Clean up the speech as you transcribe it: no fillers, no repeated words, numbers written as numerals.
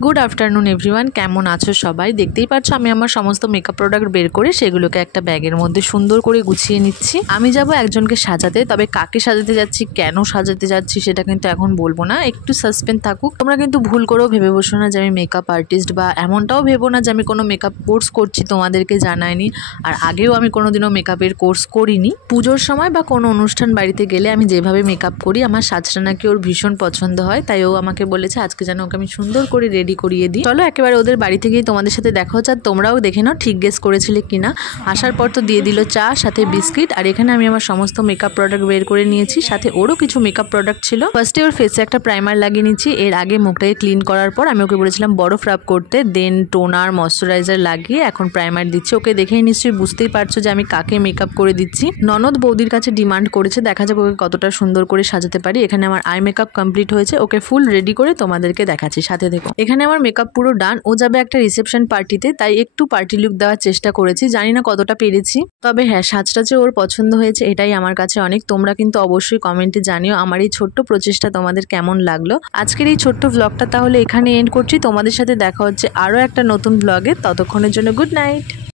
Good afternoon everyone, কেমন আছো সবাই? দেখতেই পাচ্ছ আমি আমার সমস্ত মেকআপ প্রোডাক্ট বের করে সেগুলোকে একটা ব্যাগের মধ্যে সুন্দর করে গুছিয়ে নিচ্ছি। আমি যাব একজনকে সাজাতে, তবে কাকে সাজাতে যাচ্ছি, কেন সাজাতে যাচ্ছি সেটা কিন্তু এখন বলবো না, একটু সাসপেন্স থাকুক। তোমরা কিন্তু ভুল করেও ভেবে বসো না যে আমি মেকআপ আর্টিস্ট, বা এমনটাও ভেবো না যে আমি কোনো মেকআপ কোর্স করছি তোমাদেরকে জানাইনি। আর আগেও আমি কোনোদিনও মেকআপের কোর্স করিনি। পুজোর সময় বা কোনো অনুষ্ঠান বাড়িতে গেলে আমি যেভাবে মেকআপ করি, আমার সাজটা নাকি ওর ভীষণ পছন্দ হয়, তাই ও আমাকে বলেছে আজকে যেন ওকে আমি সুন্দর করে রেডি করিয়ে দিই। চলো একেবারে ওদের বাড়ি থেকেই তোমাদের সাথে দেখা হচ্ছে, আর তোমরাও দেখে নাও ঠিক গেস করেছিলে কিনা। আসার পর তো দিয়ে দিল চা, সাথে বিস্কিট, আর এখানে আমি আমার সমস্ত মেকআপ প্রোডাক্ট বের করে নিয়েছি, সাথে ওরও কিছু মেকআপ প্রোডাক্ট ছিল। ফার্স্টে ওর ফেসে একটা প্রাইমার লাগিয়ে নিচ্ছি। এর আগে মুখটাকে ক্লিন করার পর আমি ওকে বলেছিলাম বরফ রাব করতে, দেন টোনার ময়শ্চারাইজার লাগিয়ে এখন প্রাইমার দিচ্ছি। ওকে দেখেই নিশ্চয়ই বুঝতেই পারছো যে আমি কাকে মেকআপ করে দিচ্ছি। ননদ বৌদির কাছে ডিমান্ড করেছে, দেখা যাক ওকে কতটা সুন্দর করে সাজাতে পারি। এখানে আমার আই মেকআপ কমপ্লিট হয়েছে, ওকে ফুল রেডি করে তোমাদেরকে দেখাচ্ছি, সাথে দেখো। এখানে আমার মেকআপ পুরো ডান। ও যাবে একটা রিসেপশন পার্টিতে, তাই একটু পার্টি লুক দেওয়ার চেষ্টা করেছি, জানি না কতটা পেরেছি। তবে হ্যাঁ, সাজটা যে ওর পছন্দ হয়েছে এটাই আমার কাছে অনেক। তোমরা কিন্তু অবশ্যই কমেন্টে জানিও আমার এই ছোট্ট প্রচেষ্টা তোমাদের কেমন লাগলো। আজকের এই ছোট্ট ব্লগটা তাহলে এখানে এন্ড করছি। তোমাদের সাথে দেখা হচ্ছে আরও একটা নতুন ব্লগে, ততক্ষণের জন্য গুড নাইট।